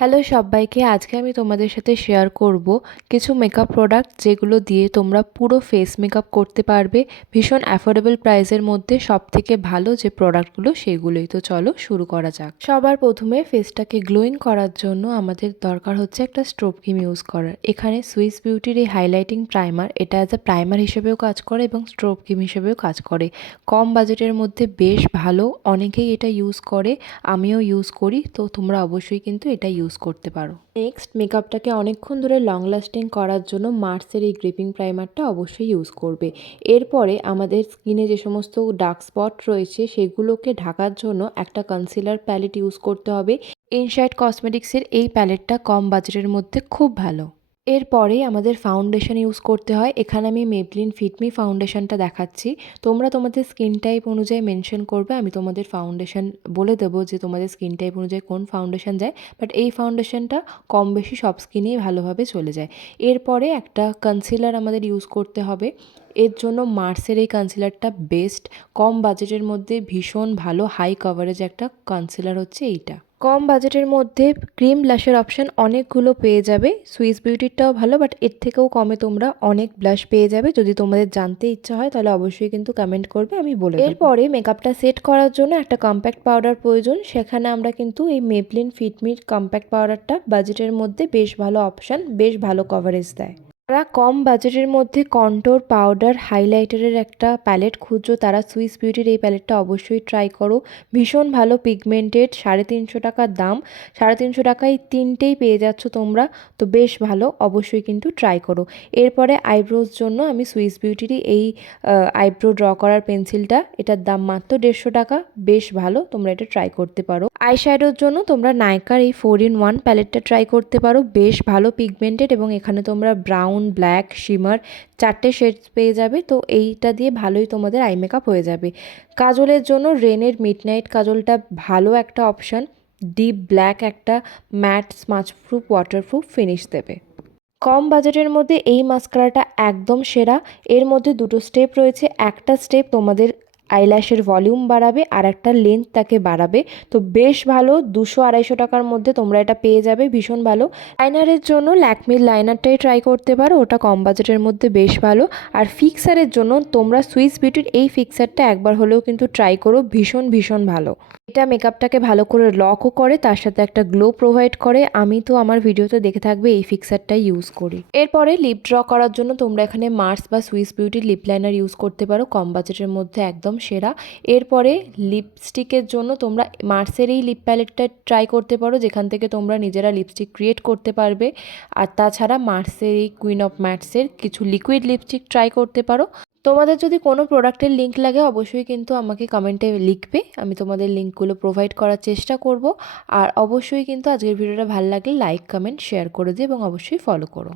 Hello সবাইকে, আজকে আমি তোমাদের সাথে শেয়ার করব কিছু মেকআপ প্রোডাক্ট যেগুলো দিয়ে তোমরা পুরো ফেস মেকআপ করতে পারবে ভীষণ অ্যাফোর্ডেবল প্রাইসের মধ্যে। সবথেকে ভালো যে প্রোডাক্টগুলো সেগুলোই। তো চলো শুরু করা যাক। সবার প্রথমে ফেসটাকে গ্লোয়িং করার জন্য আমাদের দরকার হচ্ছে একটা স্ট্রোব ক্রিম ইউজ করার। এখানে সুইস বিউটির এই হাইলাইটিং প্রাইমার, এটা অ্যাজ আ প্রাইমার হিসেবেও কাজ করে এবং স্ট্রোব ক্রিম হিসেবেও কাজ করে। কম বাজেটের মধ্যে বেশ ভালো, অনেকেই এটা ইউজ করে, আমিও ইউজ করি। তো তোমরা অবশ্যই কিন্তু এটা ইউজ করতে পারো। নেক্সট, মেকআপটাকে অনেকক্ষণ ধরে লং লাস্টিং করার জন্য মার্সের এই গ্রিপিং প্রাইমারটা অবশ্যই ইউজ করবে। এরপরে আমাদের স্কিনে যে সমস্ত ডার্ক স্পট রয়েছে সেগুলোকে ঢাকার জন্য একটা কনসিলার প্যালেট ইউজ করতে হবে। ইনসাইড কসমেটিক্সের এই প্যালেটটা কম বাজেটের মধ্যে খুব ভালো। এরপরে আমাদের ফাউন্ডেশন ইউজ করতে হয়। এখানে আমি মেবলিন ফিটমি ফাউন্ডেশনটা দেখাচ্ছি। তোমরা তোমাদের স্কিন টাইপ অনুযায়ী মেনশন করবে, আমি তোমাদের ফাউন্ডেশন বলে দেবো যে তোমাদের স্কিন টাইপ অনুযায়ী কোন ফাউন্ডেশন যায়। বাট এই ফাউন্ডেশনটা কম বেশি সব স্কিনেই ভালোভাবে চলে যায়। এরপরে একটা কনসিলার আমাদের ইউজ করতে হবে। এর জন্য মার্সের এই কনসিলারটা বেস্ট, কম বাজেটের মধ্যে ভীষণ ভালো হাই কভারেজ একটা কনসিলার হচ্ছে এইটা। কম বাজেটের মধ্যে ক্রিম ব্লাশের অপশান অনেকগুলো পেয়ে যাবে। সুইস বিউটিরটাও ভালো, বাট এর থেকেও কমে তোমরা অনেক ব্লাশ পেয়ে যাবে। যদি তোমাদের জানতে ইচ্ছা হয় তাহলে অবশ্যই কিন্তু কমেন্ট করবে, আমি বলে দেবো। এরপরে মেকআপটা সেট করার জন্য একটা কম্প্যাক্ট পাউডার প্রয়োজন। সেখানে আমরা কিন্তু এই মেবলিন ফিটমির কম্প্যাক্ট পাউডারটা বাজেটের মধ্যে বেশ ভালো অপশান, বেশ ভালো কভারেজ দেয়। যারা কম বাজেটের মধ্যে কন্ট্যুর, পাউডার, হাইলাইটারের একটা প্যালেট খুঁজছো তারা সুইস বিউটির এই প্যালেটটা অবশ্যই ট্রাই করো। ভীষণ ভালো পিগমেন্টেড, 350 টাকার দাম, 350 টাকায় তিনটেই পেয়ে যাচ্ছ তোমরা। তো বেশ ভালো, অবশ্যই কিন্তু ট্রাই করো। এরপরে আইব্রোর জন্য আমি সুইস বিউটিরই এই আইব্রো ড্র করার পেন্সিলটা, এটার দাম মাত্র 150 টাকা, বেশ ভালো, তোমরা এটা ট্রাই করতে পারো। আইশ্যাডোর জন্য তোমরা নাইকার এই 4-in-1 প্যালেটটা ট্রাই করতে পারো, বেশ ভালো পিগমেন্টেড এবং এখানে তোমরা ব্রাউন, ব্ল্যাক, শিমার 4টে শেডস পেয়ে যাবে। তো এইটা দিয়ে ভালোই তোমাদের আই মেকআপ হয়ে যাবে। কাজলের জন্য রেনের মিডনাইট কাজলটা ভালো একটা অপশান, ডিপ ব্ল্যাক একটা ম্যাট স্মাচপ্রুফ ওয়াটারপ্রুফ ফিনিশ দেবে। কম বাজেটের মধ্যে এই মাস্কারাটা একদম সেরা। এর মধ্যে দুটো স্টেপ রয়েছে, একটা স্টেপ তোমাদের আইল্যাশের ভলিউম বাড়াবে আর একটা লেন্থ তাকে বাড়াবে। তো বেশ ভালো, 200-250 টাকার মধ্যে তোমরা এটা পেয়ে যাবে, ভীষণ ভালো। লাইনারের জন্য ল্যাকমির লাইনারটাই ট্রাই করতে পারো, ওটা কম বাজেটের মধ্যে বেশ ভালো। আর ফিক্সারের জন্য তোমরা সুইস বিউটির এই ফিক্সারটা একবার হলেও কিন্তু ট্রাই করো, ভীষণ ভীষণ ভালো। এটা মেকআপটাকে ভালো করে লকও করে, তার সাথে একটা গ্লো প্রোভাইড করে। আমি তো আমার ভিডিওতে দেখে থাকবে এই ফিক্সারটাই ইউজ করি। এরপরে লিপ ড্র করার জন্য তোমরা এখানে মার্স বা সুইস বিউটির লিপ লাইনার ইউজ করতে পারো, কম বাজেটের মধ্যে একদম সেরা। এরপরে লিপস্টিকের জন্য তোমরা মার্সের এই লিপ প্যালেটটা ট্রাই করতে পারো, যেখান থেকে তোমরা নিজেরা লিপস্টিক ক্রিয়েট করতে পারবে। আর তাছাড়া মার্সের এই কুইন অফ ম্যাটসের কিছু লিকুইড লিপস্টিক ট্রাই করতে পারো। তোমাদের যদি কোনো প্রোডাক্টের লিঙ্ক লাগে অবশ্যই কিন্তু আমাকে কমেন্টে লিখবে, আমি তোমাদের লিঙ্কগুলো প্রোভাইড করার চেষ্টা করব। আর অবশ্যই কিন্তু আজকের ভিডিওটা ভালো লাগলে লাইক, কমেন্ট, শেয়ার করে দিও এবং অবশ্যই ফলো করো।